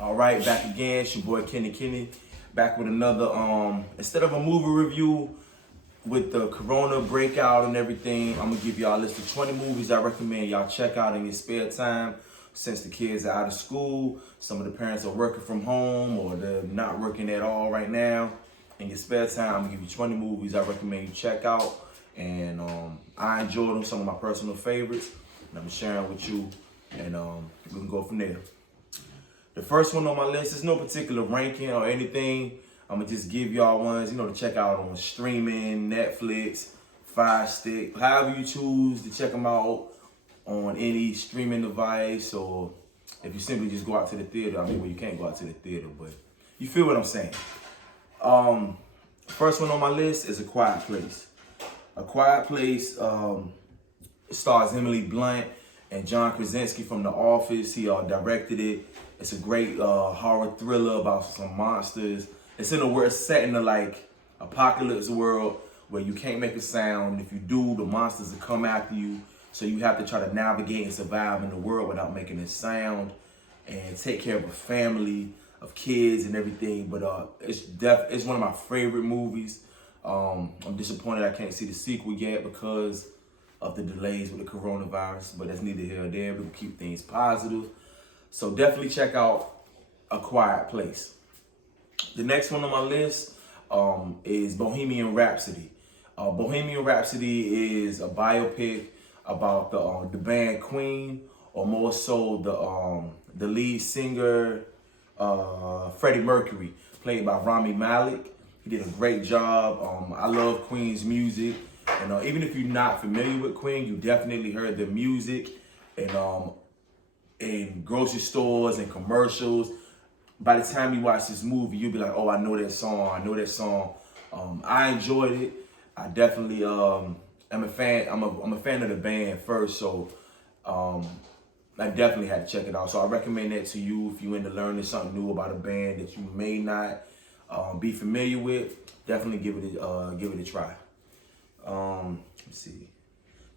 All right, back again. It's your boy Kenny. Back with another instead of a movie review with the corona breakout and everything, I'm gonna give y'all a list of 20 movies I recommend y'all check out in your spare time since the kids are out of school. Some of the parents are working from home or they're not working at all right now. In your spare time, I'm gonna give you 20 movies I recommend you check out. And I enjoyed them, some of my personal favorites, and I'm sharing with you, and we can go from there. The first one on my list is no particular ranking or anything. I'm gonna just give y'all ones, to check out on streaming, Netflix, Fire Stick, however you choose to check them out on any streaming device, or if you simply just go out to the theater. Well, you can't go out to the theater, but you feel what I'm saying. First one on my list is A Quiet Place. A Quiet Place stars Emily Blunt and John Krasinski from The Office. He directed it. It's a great horror thriller about some monsters. It's set in a like apocalypse world where you can't make a sound. If you do, the monsters will come after you. So you have to try to navigate and survive in the world without making a sound and take care of a family of kids and everything. But it's one of my favorite movies. I'm disappointed I can't see the sequel yet because of the delays with the coronavirus, but that's neither here nor there. We can keep things positive. So definitely check out A Quiet Place. The next one on my list is Bohemian Rhapsody. Bohemian Rhapsody is a biopic about the band Queen, or more so the lead singer Freddie Mercury, played by Rami Malek. He did a great job. I love Queen's music, and even if you're not familiar with Queen, you definitely heard their music and in grocery stores and commercials. By the time you watch this movie, you'll be like, oh, I know that song. I enjoyed it. I definitely am a fan. I'm a fan of the band first, so I definitely had to check it out. So I recommend that to you if you're into learning something new about a band that you may not be familiar with. Definitely give it a try. Let's see.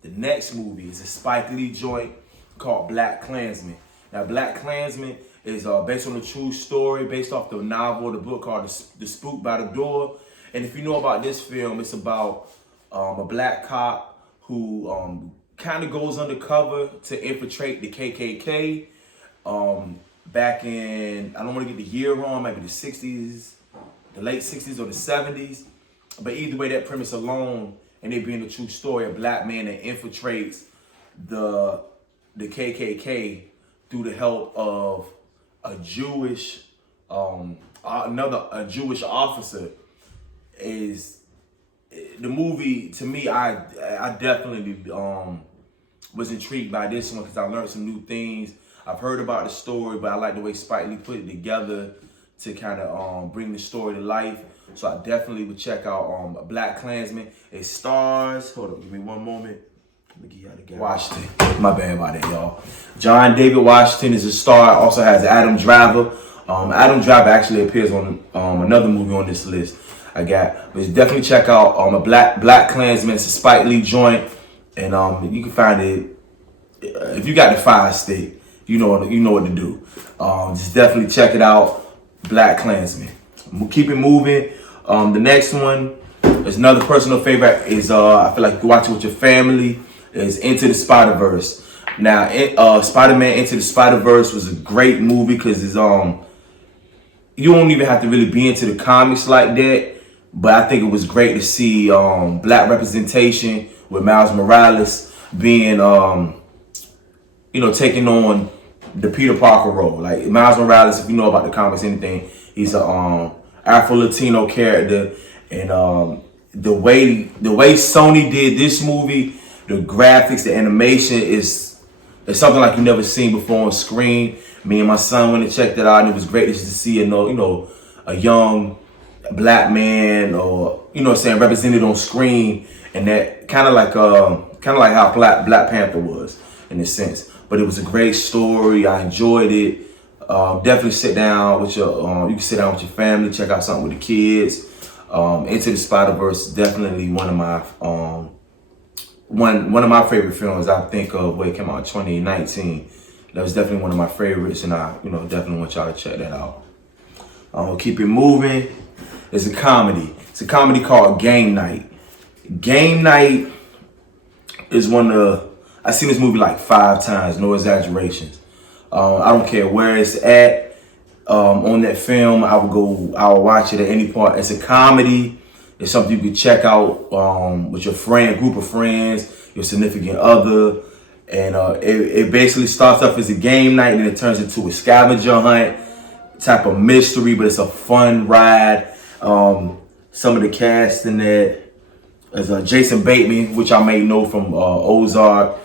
The next movie is a Spike Lee joint called Blackkklansman. Now, Blackkklansman is based on a true story, based off the novel, the book called The Spook by the Door. And if you know about this film, it's about a black cop who kind of goes undercover to infiltrate the KKK. Back in, I don't want to get the year wrong, maybe the 60s, the late 60s or the 70s. But either way, that premise alone, and it being a true story, a black man that infiltrates the KKK through the help of a Jewish Jewish officer, is the movie. To me, I definitely was intrigued by this one because I learned some new things. I've heard about the story, but I like the way Spike Lee put it together to kind of bring the story to life. So I definitely would check out Blackkklansman. It stars, hold up, give me one moment. Let me get y'all the guy. Washington. My bad about that, y'all. John David Washington is a star. Also has Adam Driver. Adam Driver actually appears on another movie on this list I got. But definitely check out Blackkklansman. It's a Spike Lee joint, and you can find it if you got the Fire Stick. You know what to do. Just definitely check it out. Blackkklansman. We'll keep it moving. The next one is another personal favorite. Is I feel like you watch it with your family. Is Into the Spiderverse. Now, Spider-Man Into the Spiderverse was a great movie because it's you don't even have to really be into the comics like that, but I think it was great to see black representation with Miles Morales being taking on the Peter Parker role. Like Miles Morales, if you know about the comics, anything, he's a Afro-Latino character, and the way Sony did this movie, the graphics, the animation is something like you never seen before on screen. Me and my son went and checked it out, and it was great just to see a young black man, or represented on screen, and that kind of like how Black Panther was in a sense. But it was a great story. I enjoyed it. Definitely sit down with your you can sit down with your family, check out something with the kids. Into the Spider-Verse is definitely one of my favorite films. I think of it came out in 2019. That was definitely one of my favorites, and I, definitely want y'all to check that out. Keep it moving. It's a comedy. It's a comedy called Game Night. Game Night is I've seen this movie like 5 times, no exaggerations. I don't care where it's at on that film. I will watch it at any part. It's a comedy. It's something you can check out with your group of friends, your significant other. And it basically starts off as a game night, and then it turns into a scavenger hunt type of mystery, but it's a fun ride. Some of the cast in that is Jason Bateman, which I may know from Ozark.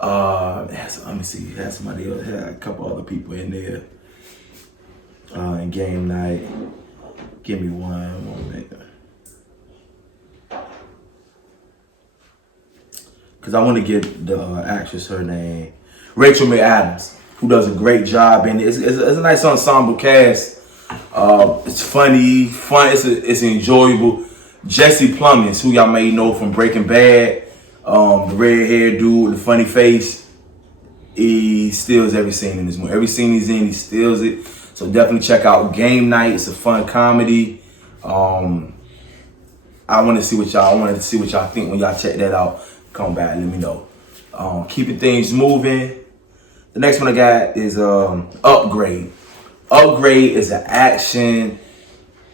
Let me see, had somebody else, had a couple other people in there in Game Night. Give me one moment. Because I want to get the actress her name. Rachel McAdams, who does a great job in it. It's a nice ensemble cast. It's funny, it's enjoyable. Jesse Plemons, who y'all may know from Breaking Bad, the red-haired dude, the funny face, he steals every scene in this movie. Every scene he's in, he steals it. So definitely check out Game Night. It's a fun comedy. I wanted to see what y'all think when y'all check that out. Come back and let me know. Keeping things moving. The next one I got is Upgrade. Upgrade is an action.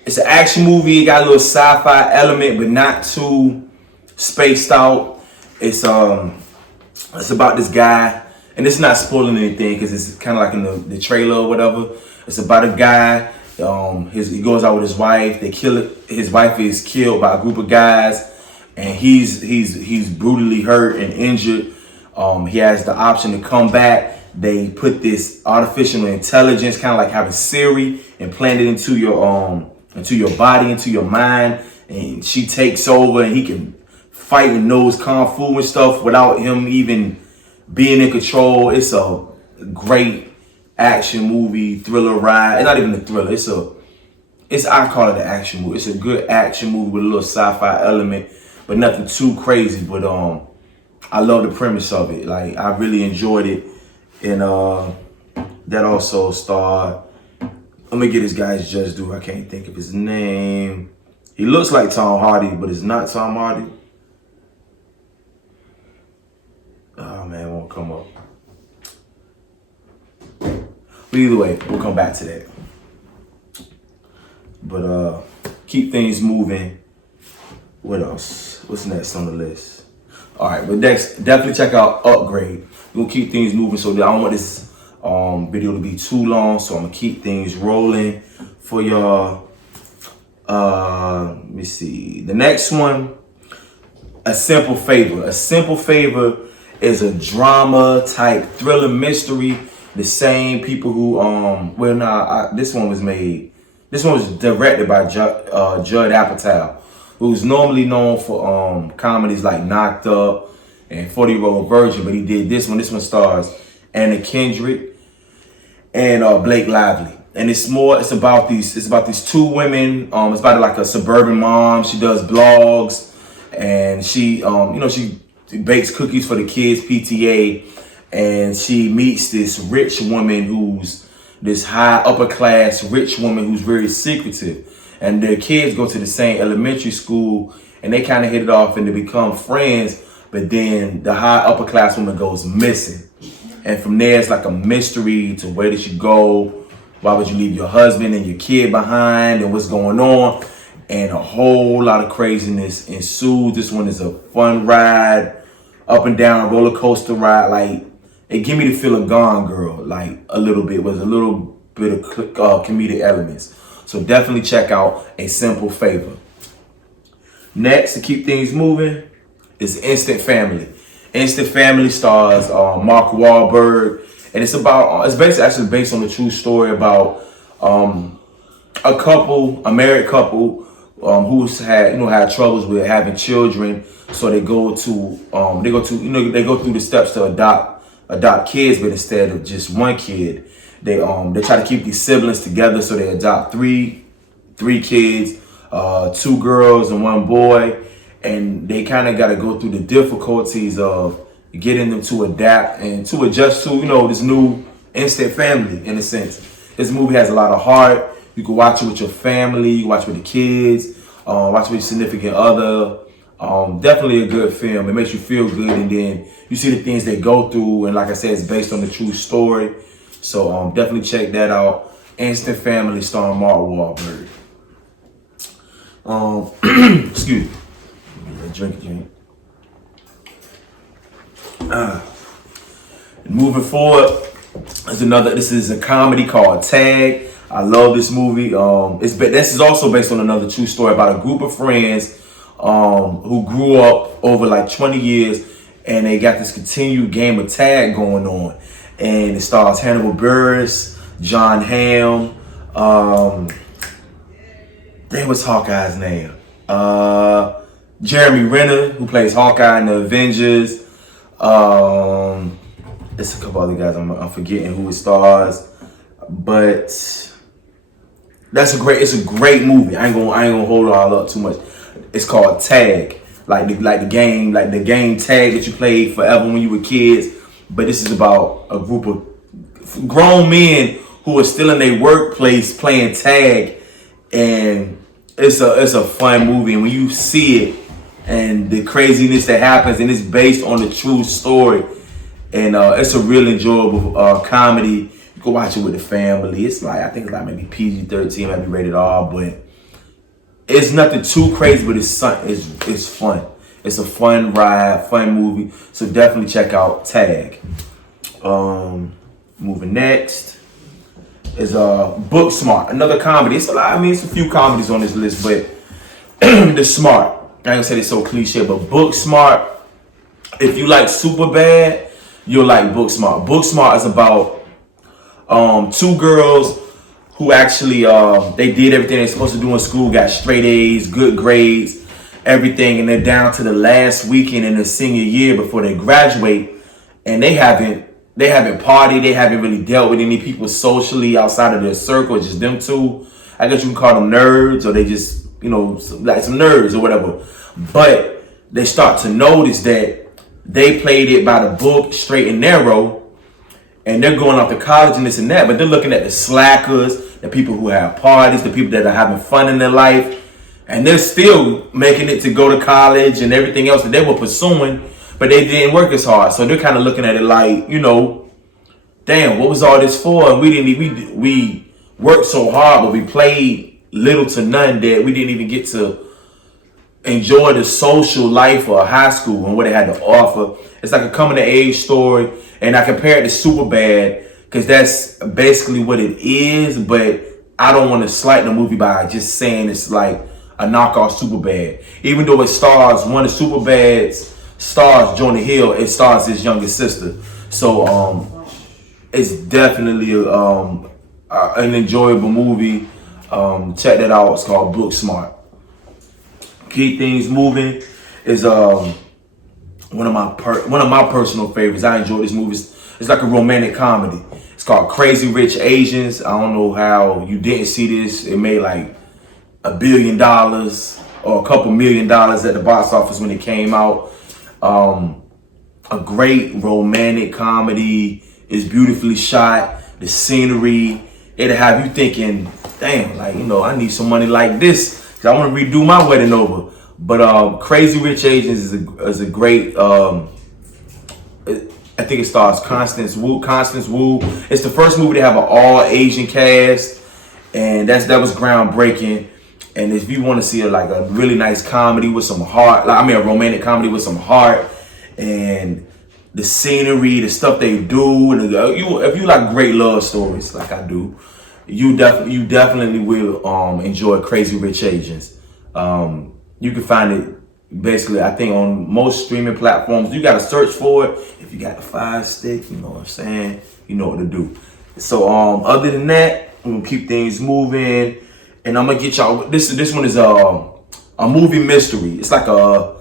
It's an action movie. It got a little sci-fi element, but not too spaced out. It's about this guy, and it's not spoiling anything because it's kind of like in the trailer or whatever. It's about a guy. He goes out with his wife. His wife is killed by a group of guys, and he's brutally hurt and injured. He has the option to come back. They put this artificial intelligence, kind of like having Siri, implanted into your body, into your mind, and she takes over, and he can fight and knows kung fu and stuff without him even being in control. It's a great action movie, thriller ride. It's not even a thriller. I call it an action movie. It's a good action movie with a little sci-fi element, but nothing too crazy. But I love the premise of it. Like, I really enjoyed it. And that also starred, let me get this guy's just due. I can't think of his name. He looks like Tom Hardy, but it's not Tom Hardy. Oh man, it won't come up. But either way, we'll come back to that. But keep things moving. What else? What's next on the list? All right, but next, definitely check out Upgrade. We'll keep things moving, so I don't want this video to be too long, so I'm gonna keep things rolling for y'all. Let me see. The next one, A Simple Favor. A Simple Favor is a drama type thriller mystery. The same people who this one was directed by Judd Apatow, who's normally known for comedies like Knocked Up and 40-Year-Old Virgin, but he did this one. This one stars Anna Kendrick and Blake Lively. And it's about these two women. It's about like a suburban mom. She does blogs, and she bakes cookies for the kids' PTA, and she meets this rich woman who's this high upper class rich woman who's very secretive. And their kids go to the same elementary school, and they kind of hit it off and they become friends. But then the high upper class woman goes missing. And from there, it's like a mystery to where did she go? Why would you leave your husband and your kid behind? And what's going on? And a whole lot of craziness ensues. This one is a fun ride, up and down roller coaster ride. Like, it give me the feel of Gone Girl, like a little bit, with a little bit of comedic elements. So definitely check out A Simple Favor. Next, to keep things moving, is Instant Family. Instant Family stars Mark Wahlberg, and it's basically based on a true story about a married couple who's had troubles with having children. So they go through the steps to adopt kids, but instead of just one kid, they try to keep these siblings together. So they adopt three kids, 2 girls and 1 boy. And they kind of got to go through the difficulties of getting them to adapt and to adjust to, this new instant family in a sense. This movie has a lot of heart. You can watch it with your family, you watch it with the kids, watch it with your significant other. Definitely a good film. It makes you feel good, and then you see the things they go through, and like I said, it's based on the true story. So definitely check that out. Instant Family starring Mark Wahlberg. Excuse me. Drink. Moving forward, this is a comedy called Tag. I love this movie. This is also based on another true story about a group of friends who grew up over like 20 years, and they got this continued game of tag going on. And it stars Hannibal Buress, John Hamm. What's Hawkeye's name? Jeremy Renner, who plays Hawkeye in the Avengers. There's a couple other guys I'm forgetting who it stars, but it's a great movie. I ain't gonna hold it all up too much. It's called Tag, like the game Tag that you played forever when you were kids. But this is about a group of grown men who are still in their workplace playing tag, and it's a fun movie. And when you see it and the craziness that happens, and it's based on the true story, and it's a real enjoyable comedy. You can watch it with the family. It's like, I think it's like maybe PG-13, maybe rated R, but it's nothing too crazy, but it's fun. It's a fun ride, fun movie. So definitely check out Tag. Moving next is Booksmart, another comedy. It's a few comedies on this list, but the Smart. I ain't gonna say it's so cliche, but Booksmart. If you like Superbad, you'll like Booksmart. Booksmart is about two girls who actually they did everything they're supposed to do in school, got straight A's, good grades, everything, and they're down to the last weekend in their senior year before they graduate, and they haven't partied, they haven't really dealt with any people socially outside of their circle, just them two. I guess you can call them nerds, or they just, like some nerds or whatever. But they start to notice that they played it by the book, straight and narrow, and they're going off to college and this and that, but they're looking at the slackers, the people who have parties, the people that are having fun in their life, and they're still making it to go to college and everything else that they were pursuing, but they didn't work as hard. So they're kind of looking at it like, damn, what was all this for? And we worked so hard, but we played little to none that we didn't even get to enjoy the social life of high school and what it had to offer. It's like a coming of age story, and I compare it to Superbad because that's basically what it is, but I don't want to slight the movie by just saying it's like a knockoff Superbad. Even though it stars one of Superbad's stars, Jonah Hill, it stars his younger sister. So it's definitely an enjoyable movie. Check that out. It's called Booksmart. Keep Things Moving is one of my personal favorites. I enjoy this movie. It's like a romantic comedy. It's called Crazy Rich Asians. I don't know how you didn't see this. It made like $1 billion or a couple $1 million at the box office when it came out. A great romantic comedy. It's beautifully shot. The scenery, it'll have you thinking, damn, like, I need some money like this. I want to redo my wedding over. But Crazy Rich Asians is a great, I think it stars Constance Wu. It's the first movie to have an all Asian cast, and that was groundbreaking. And if you want to see a really nice comedy with some heart, a romantic comedy with some heart, and the scenery, the stuff they do, and if you like great love stories like I do, you definitely will enjoy Crazy Rich Asians. You can find it basically, I think, on most streaming platforms. You got to search for it. If you got the Fire Stick, you know what I'm saying, you know what to do. So other than that, I'm gonna keep things moving, and I'm gonna get y'all. This one is a movie mystery. It's like a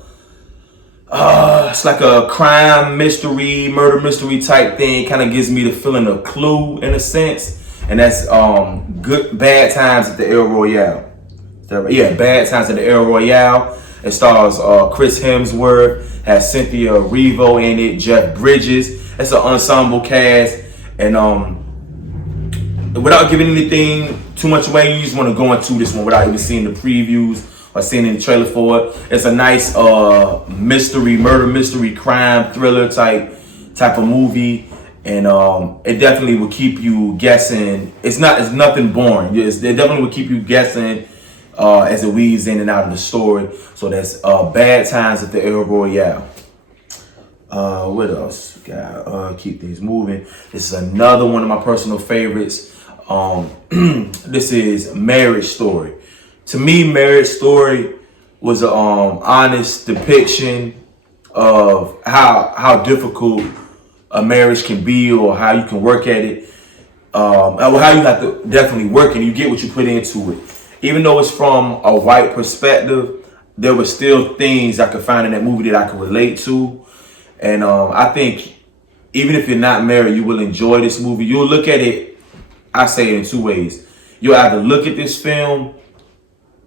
crime mystery, murder mystery type thing. Kind of gives me the feeling of Clue in a sense. And that's Bad Times at the El Royale. Bad Times at the El Royale. It stars Chris Hemsworth, has Cynthia Erivo in it, Jeff Bridges. It's an ensemble cast, and without giving anything too much away, you just want to go into this one without even seeing the previews or seeing any trailer for it. It's a nice murder mystery, crime thriller type of movie, and it definitely will keep you guessing. It's nothing boring. It definitely will keep you guessing as it weaves in and out of the story. So that's Bad Times at the El Royale. What else? Got keep things moving. This is another one of my personal favorites. This is Marriage Story. To me, Marriage Story was an honest depiction of how difficult a marriage can be, or how you can work at it, or how you have to definitely work and you get what you put into it. Even though it's from a white perspective, there were still things I could find in that movie that I could relate to. And I think even if you're not married, you will enjoy this movie. You'll look at it, I say it in two ways. You'll either look at this film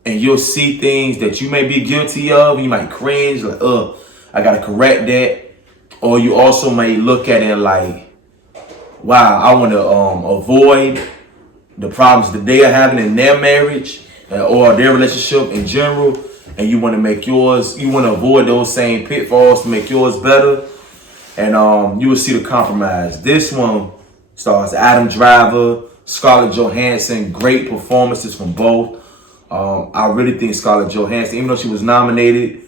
and you'll see things that you may be guilty of. You might cringe, like, I gotta correct that. Or you also may look at it like, wow, I want to avoid the problems that they are having in their marriage or their relationship in general. And you want to make yours, you want to avoid those same pitfalls to make yours better. And you will see the compromise. This one stars Adam Driver, Scarlett Johansson, great performances from both. I really think Scarlett Johansson, even though she was nominated,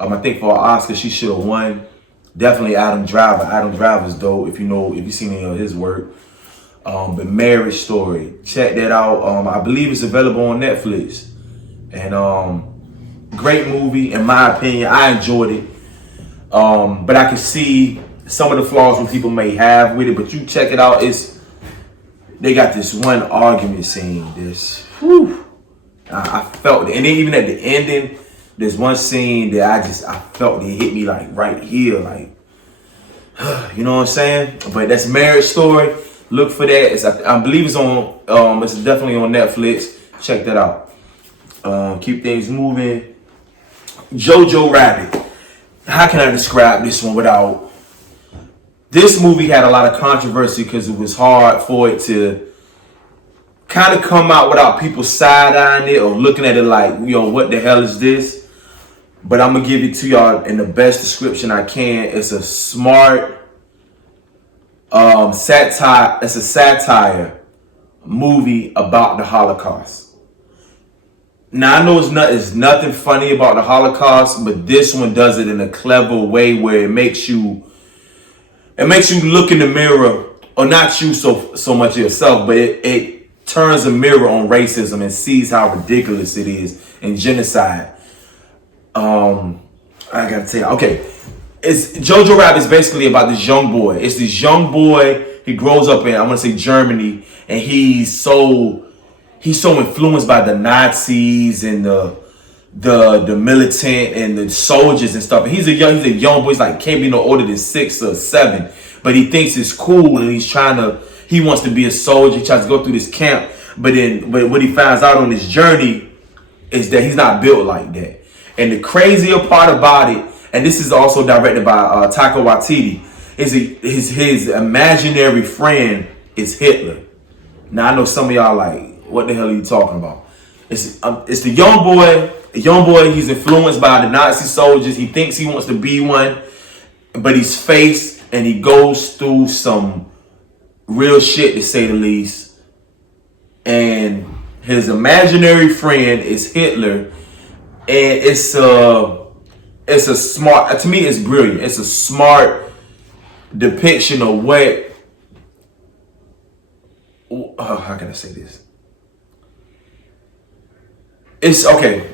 I think for an Oscar, she should have won. Definitely Adam Driver. Adam Driver's dope if you've seen any of his work. But Marriage Story, check that out. I believe it's available on Netflix. And great movie, in my opinion. I enjoyed it. But I can see some of the flaws that people may have with it. But you check it out. They got this one argument scene. I felt it. And then even at the ending, there's one scene that I felt it hit me like right here. Like, you know what I'm saying? But that's Marriage Story. Look for that. I believe it's on, it's definitely on Netflix. Check that out. Keep things moving. JoJo Rabbit. How can I describe this one without... This movie had a lot of controversy because it was hard for it to kind of come out without people side-eyeing it or looking at it like, what the hell is this? But I'm going to give it to y'all in the best description I can. It's a smart satire. It's a satire movie about the Holocaust. Now, I know it's nothing funny about the Holocaust, but this one does it in a clever way where it makes you look in the mirror, or not you so much yourself, but it turns a mirror on racism and sees how ridiculous it is in genocide. I gotta tell you, okay, it's JoJo Rabbit is basically about this young boy. It's this young boy. He grows up in, I want to say, Germany, and he's so influenced by the Nazis and the militant and the soldiers and stuff. And he's a young boy. He's like, can't be no older than 6 or 7, but he thinks it's cool, and he wants to be a soldier. He tries to go through this camp, but what he finds out on this journey is that he's not built like that. And the crazier part about it, and this is also directed by Taika Waititi, is his imaginary friend is Hitler. Now I know some of y'all like, what the hell are you talking about? It's the young boy. The young boy, he's influenced by the Nazi soldiers. He thinks he wants to be one, but he's faced and he goes through some real shit, to say the least. And his imaginary friend is Hitler, and it's a smart. To me, it's brilliant. It's a smart depiction of what. How can I say this? It's okay.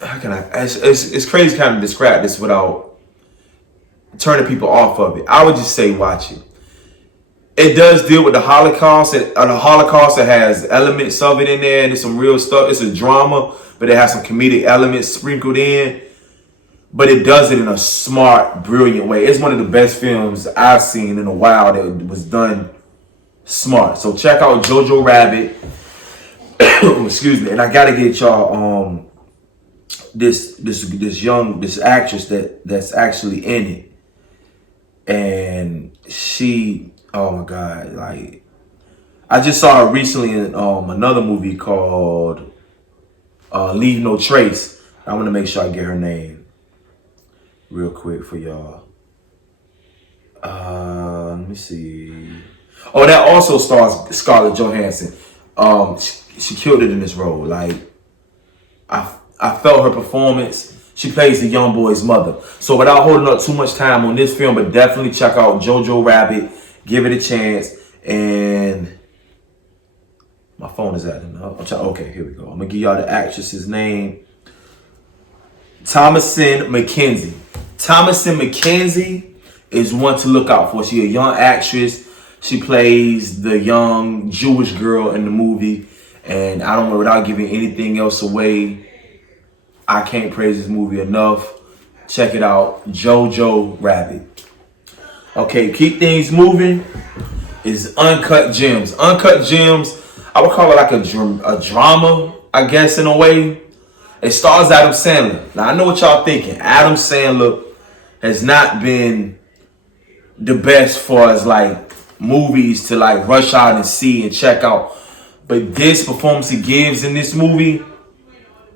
How can I? It's crazy kind of describe this without turning people off of it. I would just say watch it. It does deal with the Holocaust. The Holocaust, it has elements of it in there. There's some real stuff. It's a drama, but it has some comedic elements sprinkled in. But it does it in a smart, brilliant way. It's one of the best films I've seen in a while that was done smart. So check out JoJo Rabbit. Excuse me. And I gotta get y'all this actress that's actually in it. And she, oh my God, like, I just saw her recently in another movie called Leave No Trace. I want to make sure I get her name real quick for y'all. Let me see. Oh, that also stars Scarlett Johansson. She killed it in this role. Like, I felt her performance. She plays the young boy's mother. So without holding up too much time on this film, but definitely check out JoJo Rabbit. Give it a chance. And my phone is acting up. Okay, here we go. I'm gonna give y'all the actress's name. Thomasin McKenzie. Thomasin McKenzie is one to look out for. She's a young actress. She plays the young Jewish girl in the movie. And I don't know, without giving anything else away, I can't praise this movie enough. Check it out. JoJo Rabbit. Okay, keep things moving. Is Uncut Gems. Uncut Gems, I would call it like a drama, I guess, in a way. It stars Adam Sandler. Now, I know what y'all thinking. Adam Sandler has not been the best for us, like, movies to, like, rush out and see and check out. But this performance he gives in this movie,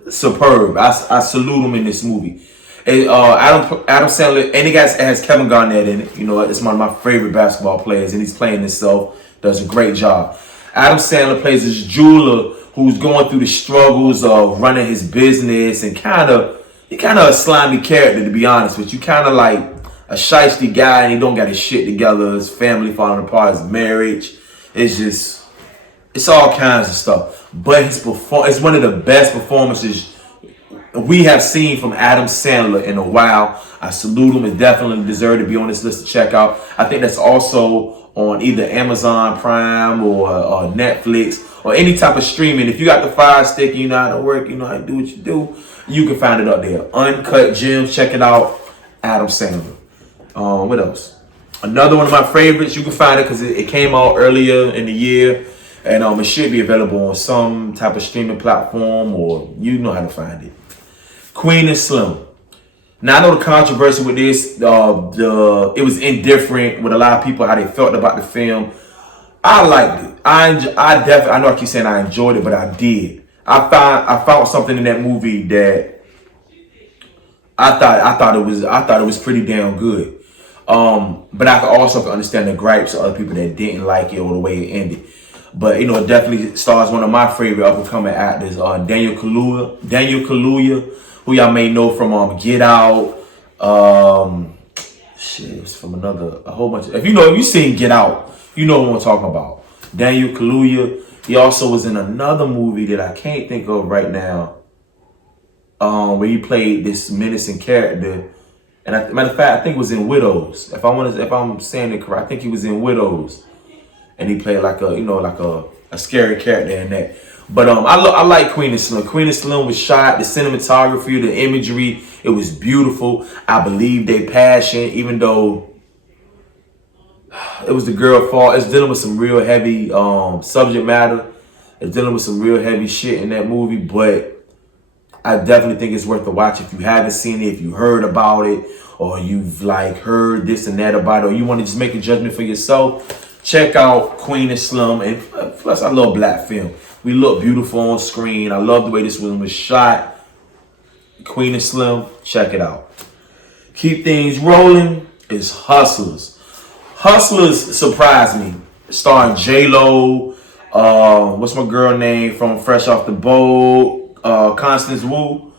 superb. I salute him in this movie. And, Adam Sandler, and he has Kevin Garnett in it. You know, it's one of my favorite basketball players, and he's playing himself. Does a great job. Adam Sandler plays this jeweler who's going through the struggles of running his business, and kind of a slimy character, to be honest with you. Kind of like a shiesty guy, and he don't got his shit together. His family falling apart, his marriage. It's all kinds of stuff. But it's one of the best performances we have seen from Adam Sandler in a while. I salute him. It definitely deserves to be on this list to check out. I think that's also on either Amazon Prime or Netflix or any type of streaming. If you got the Fire Stick and you know how to work, you know how to do what you do, you can find it up there. Uncut Gems. Check it out. Adam Sandler. What else? Another one of my favorites. You can find it because it came out earlier in the year. And it should be available on some type of streaming platform, or you know how to find it. Queen and Slim. Now, I know the controversy with this. It was indifferent with a lot of people how they felt about the film. I liked it. I know I keep saying I enjoyed it, but I did. I found something in that movie that I thought it was pretty damn good. But I also understand the gripes of other people that didn't like it or the way it ended. But, you know, it definitely stars one of my favorite up-and-coming actors, Daniel Kaluuya, who y'all may know from Get Out. It's from a whole bunch of... If you've seen Get Out, you know what I'm talking about. Daniel Kaluuya. He also was in another movie that I can't think of right now, where he played this menacing character. And matter of fact, I think it was in Widows. If I'm saying it correct, I think he was in Widows. And he played like a scary character in that. But I like Queen and Slim. Queen and Slim was shot, the cinematography, the imagery, it was beautiful. I believe their passion, even though it was the girl's fault. It's dealing with some real heavy subject matter. It's dealing with some real heavy shit in that movie. But I definitely think it's worth the watch if you haven't seen it, if you heard about it, or you've like heard this and that about it, or you want to just make a judgment for yourself. Check out Queen and Slim, and plus I love black film. We look beautiful on screen. I love the way this one was shot. Queen and Slim, check it out. Keep things rolling is Hustlers. Hustlers surprised me. Starring J-Lo, what's my girl name from Fresh Off the Boat, Constance Wu.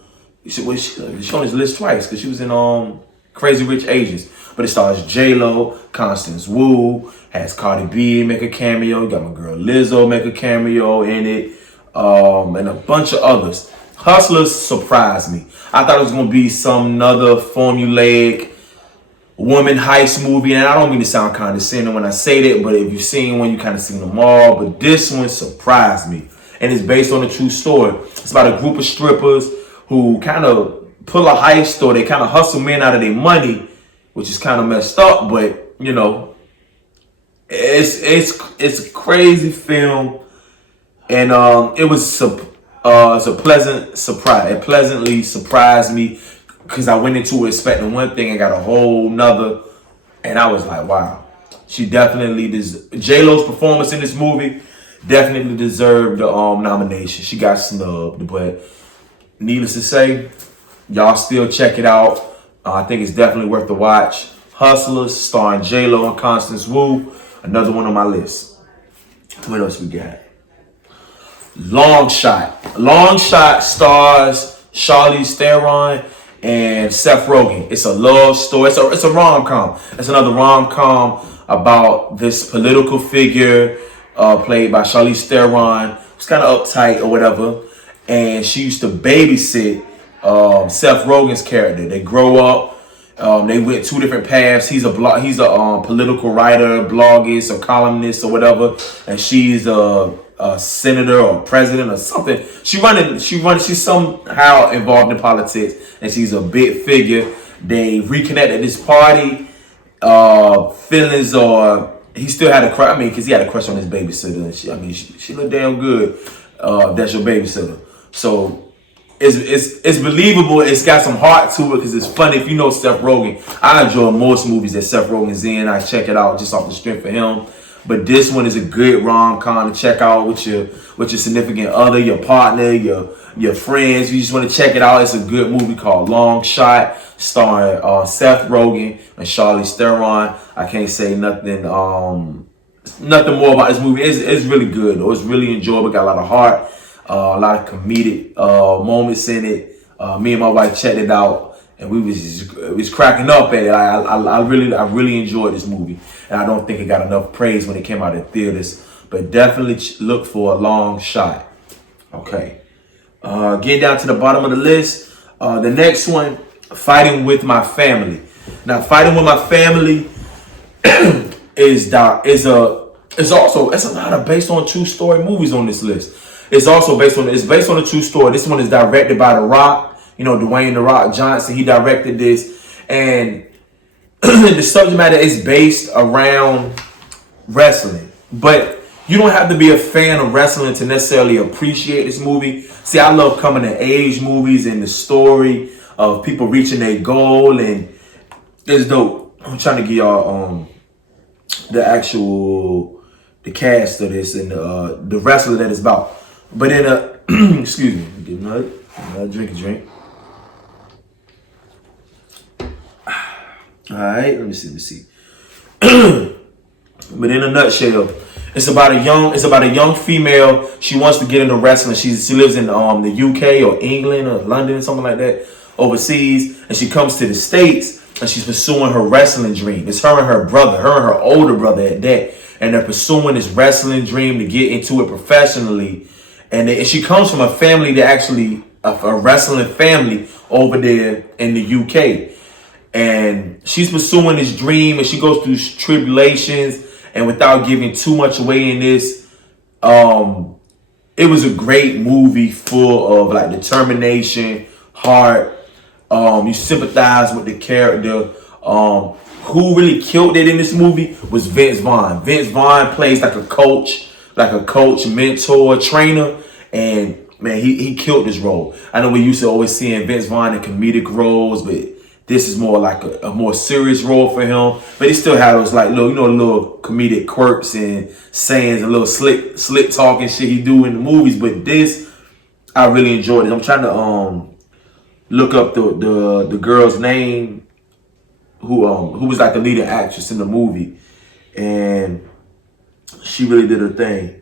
She on this list twice because she was in Crazy Rich Asians. But it stars J-Lo, Constance Wu, has Cardi B make a cameo. You got my girl Lizzo make a cameo in it, and a bunch of others. Hustlers surprised me. I thought it was going to be some other formulaic woman heist movie. And I don't mean to sound condescending when I say that, but if you've seen one, you kind of seen them all. But this one surprised me. And it's based on a true story. It's about a group of strippers who kind of pull a heist, or they kind of hustle men out of their money, which is kind of messed up, but you know, it's a crazy film, and it's a pleasant surprise. It pleasantly surprised me because I went into it expecting one thing and got a whole nother, and I was like, wow, she definitely does. J-Lo's performance in this movie definitely deserved the nomination. She got snubbed, but needless to say, y'all still check it out. I think it's definitely worth the watch. Hustlers, starring J-Lo and Constance Wu. Another one on my list. What else we got? Long Shot. Long Shot stars Charlize Theron and Seth Rogen. It's a love story. It's a rom-com. It's another rom-com about this political figure played by Charlize Theron. It's kind of uptight or whatever. And she used to babysit Seth Rogen's character. They grow up. They went two different paths. He's a political writer, bloggist, or columnist, or whatever, and she's a senator or president or something. She's somehow involved in politics, and she's a big figure. They reconnect at this party. Feelings or he still had a crush. Because he had a crush on his babysitter, and she looked damn good. That's your babysitter, so. It's believable. It's got some heart to it because it's funny. If you know Seth Rogen, I enjoy most movies that Seth Rogen's in. I check it out just off the strength of him. But this one is a good rom-com to check out with your significant other, your partner, your friends. You just want to check it out. It's a good movie called Long Shot, starring Seth Rogen and Charlize Theron. I can't say nothing more about this movie. It's really good. It's really enjoyable. Got a lot of heart. A lot of comedic moments in it. Me and my wife checked it out, and we was cracking up at it. I really enjoyed this movie, and I don't think it got enough praise when it came out in theaters. But definitely look for a Long Shot. Okay, getting down to the bottom of the list. The next one, Fighting with My Family. Now, Fighting with My Family is a lot of based on true story movies on this list. It's based on a true story. This one is directed by The Rock, Dwayne The Rock Johnson. He directed this, and the subject matter is based around wrestling. But you don't have to be a fan of wrestling to necessarily appreciate this movie. See, I love coming to age movies and the story of people reaching their goal, and it's dope. I'm trying to give y'all the cast of this and the wrestler that it's about. But in excuse me, get another drink. All right, let me see. But in a nutshell, it's about a young female. She wants to get into wrestling. She lives in the UK or England or London or something like that, overseas, and she comes to the States and she's pursuing her wrestling dream. It's her and her older brother at that, and they're pursuing this wrestling dream to get into it professionally. And she comes from a family that actually, a wrestling family over there in the UK. And she's pursuing this dream, and she goes through tribulations. And without giving too much away in this, it was a great movie full of determination, heart. You sympathize with the character. Who really killed it in this movie was Vince Vaughn. Vince Vaughn plays like a coach, mentor, trainer, and man, he killed this role. I know we used to always seeing Vince Vaughn in comedic roles, but this is more like a more serious role for him. But he still had those little comedic quirks and sayings and little slick talking shit he do in the movies. But this, I really enjoyed it. I'm trying to look up the girl's name who was like the leading actress in the movie, and she really did her thing.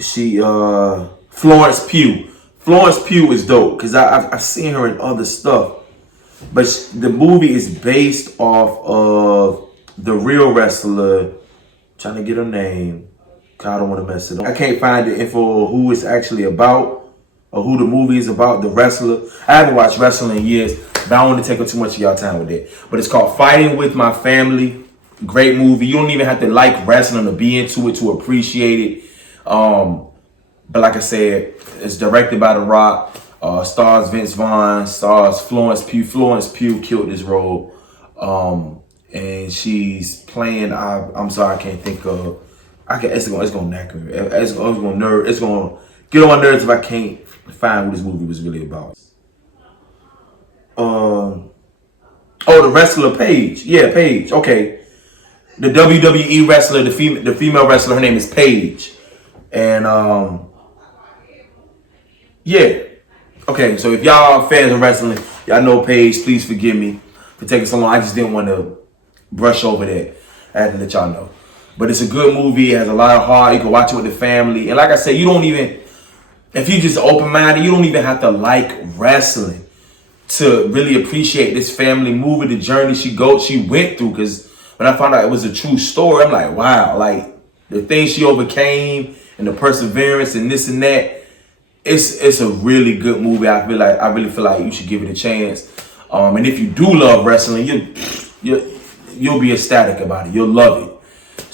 She Florence Pugh. Florence Pugh is dope because I've seen her in other stuff, but the movie is based off of the real wrestler. Trying to get her name. I don't want to mess it up. I can't find the info of who it's actually about or who the movie is about. The wrestler. I haven't watched wrestling in years, but I don't want to take up too much of y'all time with it. But it's called Fighting with My Family. Great movie. You don't even have to like wrestling to be into it to appreciate it. But like I said, it's directed by The Rock. Stars Vince Vaughn. Stars Florence Pugh. Florence Pugh killed this role. And she's playing. I'm sorry, I can't think of. It's gonna knack me. It's gonna get on my nerves if I can't find what this movie was really about. The wrestler Paige. Yeah, Paige. Okay. The WWE wrestler, the female wrestler, her name is Paige. And yeah. Okay, so if y'all fans of wrestling, y'all know Paige, please forgive me for taking so long. I just didn't want to brush over that. I had to let y'all know. But it's a good movie. It has a lot of heart. You can watch it with the family. And like I said, you don't even, if you just open-minded, you don't even have to like wrestling to really appreciate this family movie, the journey she went through. Because when I found out it was a true story, I'm like, wow, like the things she overcame and the perseverance and this and that. It's a really good movie. I really feel like you should give it a chance. And if you do love wrestling, you'll be ecstatic about it. You'll love it.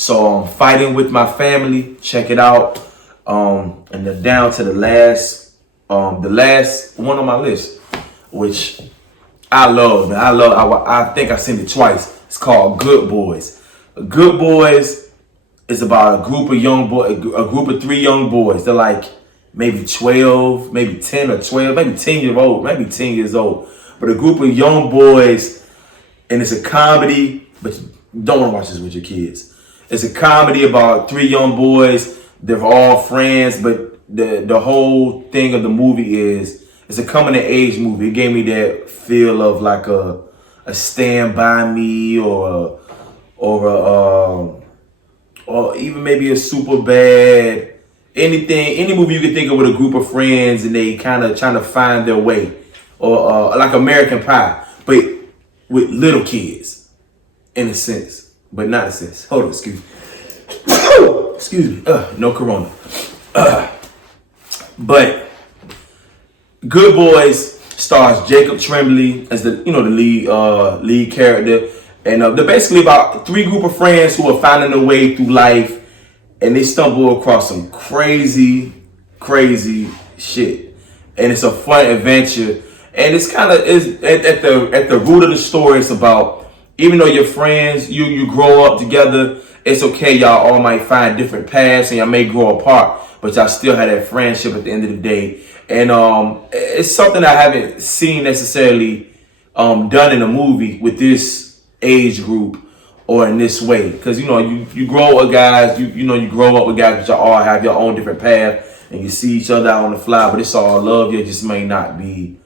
So Fighting with My Family, check it out. And then down to the last one on my list, which I love, man. I think I seen it twice. It's called Good Boys. Good Boys is about a group of 3 young boys. They're like maybe 12, maybe 10 or 12, maybe 10 years old. But a group of young boys, and it's a comedy, but you don't want to watch this with your kids. It's a comedy about 3 young boys. They're all friends, but the whole thing of the movie is it's a coming of age movie. It gave me that feel of like a Stand By Me or even maybe a Superbad. Any movie you can think of with a group of friends and they kind of trying to find their way, or like American Pie, but with little kids, in a sense, but not in a sense. Hold on, excuse me. Excuse me. No corona. But Good Boys stars Jacob Tremblay as the lead character, and they're basically about 3 group of friends who are finding their way through life. And they stumble across some crazy shit. And it's a fun adventure. And it's kind of at the root of the story. It's about, even though you're friends, you grow up together. It's okay, y'all all might find different paths and y'all may grow apart, but y'all still have that friendship at the end of the day. And it's something I haven't seen necessarily done in a movie with this age group or in this way. Because you grow up with guys, you grow up with guys, but y'all all have your own different path and you see each other out on the fly, but it's all love. You just may not be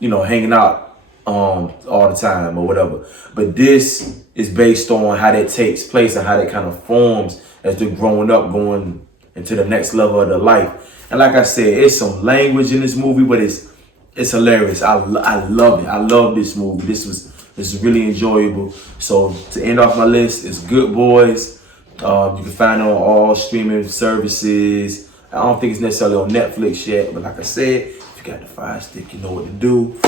hanging out all the time or whatever. But this is based on how that takes place and how that kind of forms as they're growing up, going into the next level of their life. And like I said, it's some language in this movie, but it's hilarious. I love it. I love this movie. This is really enjoyable. So to end off my list is Good Boys. You can find it on all streaming services. I don't think it's necessarily on Netflix yet, but like I said, if you got the Fire Stick, you know what to do.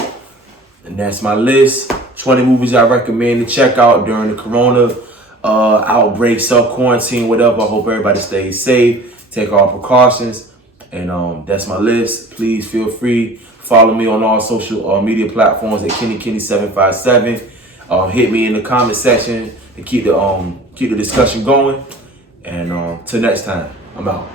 And that's my list. 20 movies I recommend to check out during the corona outbreak, self-quarantine, whatever. I hope everybody stays safe, take all precautions. And that's my list. Please feel free. Follow me on all social media platforms at KennyKenny757. Hit me in the comment section to keep the discussion going. And till next time, I'm out.